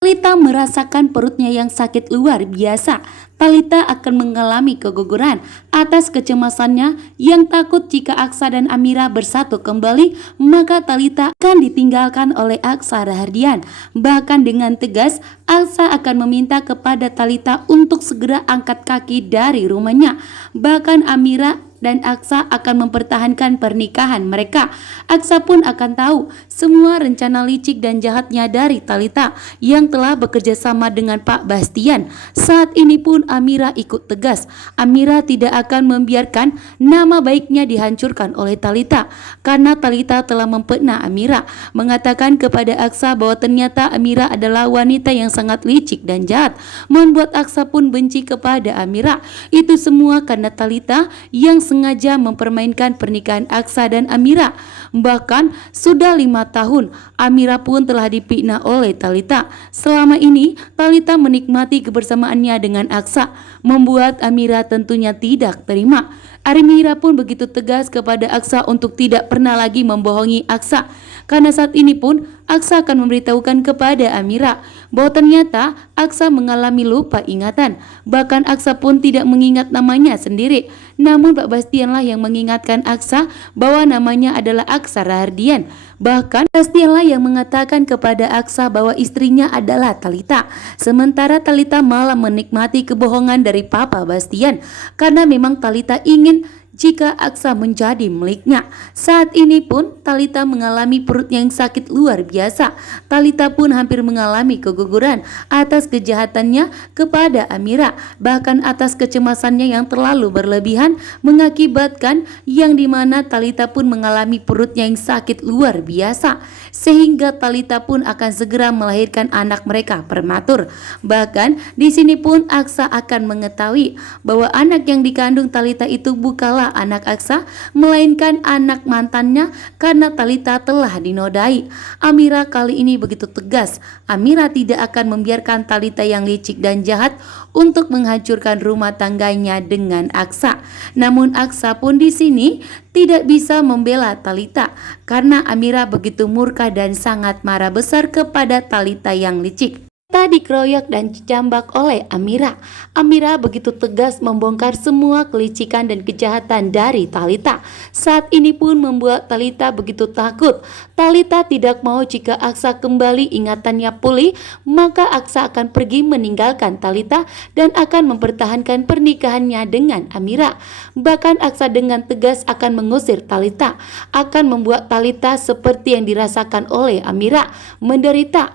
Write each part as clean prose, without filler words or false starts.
Talita merasakan perutnya yang sakit luar biasa. Talita akan mengalami keguguran atas kecemasannya yang takut jika Aksa dan Amira bersatu kembali, maka Talita akan ditinggalkan oleh Aksa Rahardian. Bahkan dengan tegas, Aksa akan meminta kepada Talita untuk segera angkat kaki dari rumahnya. Bahkan Amira dan Aksa akan mempertahankan pernikahan mereka. Aksa pun akan tahu semua rencana licik dan jahatnya dari Talita yang telah bekerja sama dengan Pak Bastian. Saat ini pun Amira ikut tegas. Amira tidak akan membiarkan nama baiknya dihancurkan oleh Talita, karena Talita telah memfitnah Amira, mengatakan kepada Aksa bahwa ternyata Amira adalah wanita yang sangat licik dan jahat, membuat Aksa pun benci kepada Amira. Itu semua karena Talita yang sengaja mempermainkan pernikahan Aksa dan Amira. Bahkan sudah 5 tahun Amira pun telah difitnah oleh Talita. Selama ini Talita menikmati kebersamaannya dengan Aksa, membuat Amira tentunya tidak terima. Amira pun begitu tegas kepada Aksa untuk tidak pernah lagi membohongi Aksa, karena saat ini pun Aksa akan memberitahukan kepada Amira bahwa ternyata Aksa mengalami lupa ingatan. Bahkan Aksa pun tidak mengingat namanya sendiri. Namun Pak Bastianlah yang mengingatkan Aksa bahwa namanya adalah Aksa Rahardian. Bahkan Bastianlah yang mengatakan kepada Aksa bahwa istrinya adalah Talita. Sementara Talita malah menikmati kebohongan dari Papa Bastian, karena memang Talita ingin jika Aksa menjadi miliknya. Saat ini pun Talita mengalami perut yang sakit luar biasa. Talita pun hampir mengalami keguguran atas kejahatannya kepada Amira, bahkan atas kecemasannya yang terlalu berlebihan, mengakibatkan yang dimana Talita pun mengalami perutnya yang sakit luar biasa, sehingga Talita pun akan segera melahirkan anak mereka prematur. Bahkan di sini pun Aksa akan mengetahui bahwa anak yang dikandung Talita itu bukanlah anak Aksa, melainkan anak mantannya, karena Talita telah dinodai. Amira kali ini begitu tegas. Amira tidak akan membiarkan Talita yang licik dan jahat untuk menghancurkan rumah tangganya dengan Aksa. Namun Aksa pun di sini tidak bisa membela Talita, karena Amira begitu murka dan sangat marah besar kepada Talita yang licik. Talita dikeroyok dan dicambak oleh Amira. Amira begitu tegas membongkar semua kelicikan dan kejahatan dari Talita. Saat ini pun membuat Talita begitu takut. Talita tidak mau jika Aksa kembali ingatannya pulih, maka Aksa akan pergi meninggalkan Talita dan akan mempertahankan pernikahannya dengan Amira. Bahkan Aksa dengan tegas akan mengusir Talita, akan membuat Talita seperti yang dirasakan oleh Amira, menderita.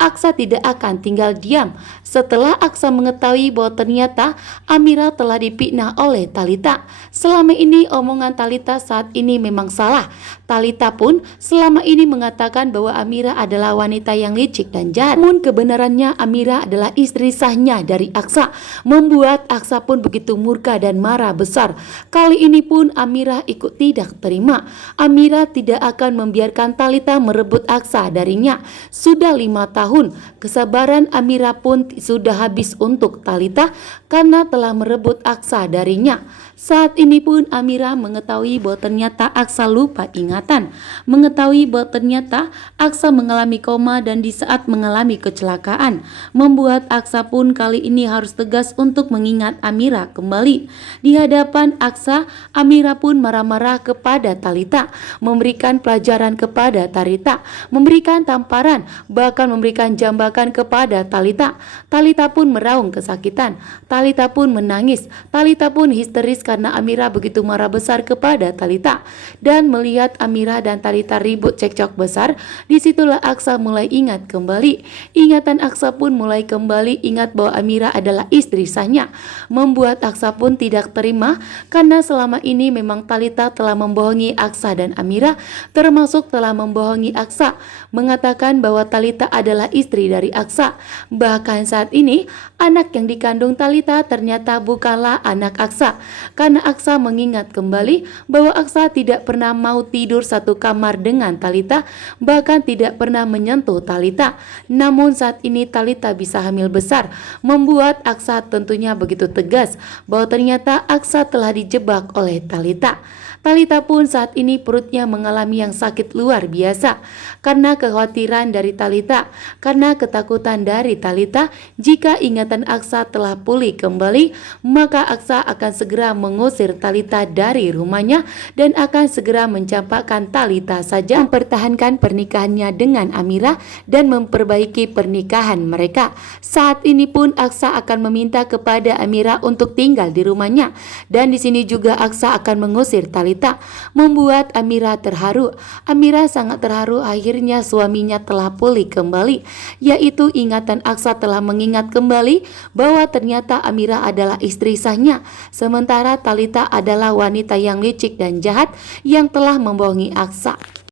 Aksa tidak akan tinggal diam setelah Aksa mengetahui bahwa ternyata Amira telah difitnah oleh Talita. Selama ini omongan Talita saat ini memang salah. Talita pun selama ini mengatakan bahwa Amira adalah wanita yang licik dan jahat. Namun kebenarannya Amira adalah istri sahnya dari Aksa, membuat Aksa pun begitu murka dan marah besar. Kali ini pun Amira ikut tidak terima. Amira tidak akan membiarkan Talita merebut Aksa darinya. Sudah 5 tahun kesabaran Amira pun sudah habis untuk Talita karena telah merebut Aksa darinya. Saat ini pun Amira mengetahui bahwa ternyata Aksa lupa ingatan, mengetahui bahwa ternyata Aksa mengalami koma dan di saat mengalami kecelakaan, membuat Aksa pun kali ini harus tegas untuk mengingat Amira kembali. Di hadapan Aksa, Amira pun marah-marah kepada Talita, memberikan pelajaran kepada Talita, memberikan tamparan, bahkan memberikan jambakan kepada Talita. Talita pun meraung kesakitan. Talita pun menangis. Talita pun histeris karena Amira begitu marah besar kepada Talita. Dan melihat Amira dan Talita ribut cekcok besar, disitulah Aksa mulai ingat kembali. Ingatan Aksa pun mulai kembali ingat bahwa Amira adalah istri sahnya, membuat Aksa pun tidak terima karena selama ini memang Talita telah membohongi Aksa dan Amira, termasuk telah membohongi Aksa, mengatakan bahwa Talita adalah istri dari Aksa. Bahkan saat ini anak yang dikandung Talita ternyata bukanlah anak Aksa, karena Aksa mengingat kembali bahwa Aksa tidak pernah mau tidur satu kamar dengan Talita, bahkan tidak pernah menyentuh Talita. Namun saat ini Talita bisa hamil besar, membuat Aksa tentunya begitu tegas bahwa ternyata Aksa telah dijebak oleh Talita. Talita pun saat ini perutnya mengalami yang sakit luar biasa karena kekhawatiran dari Talita, karena ketakutan dari Talita. Jika ingatan Aksa telah pulih kembali, maka Aksa akan segera mengusir Talita dari rumahnya dan akan segera mencampakkan Talita saja, mempertahankan pernikahannya dengan Amira dan memperbaiki pernikahan mereka. Saat ini pun Aksa akan meminta kepada Amira untuk tinggal di rumahnya, dan di sini juga Aksa akan mengusir Talita, membuat Amira terharu. Amira sangat terharu akhirnya suaminya telah pulih kembali, yaitu ingatan Aksa telah mengingat kembali bahwa ternyata Amira adalah istri sahnya, sementara Talita adalah wanita yang licik dan jahat yang telah membohongi Aksa.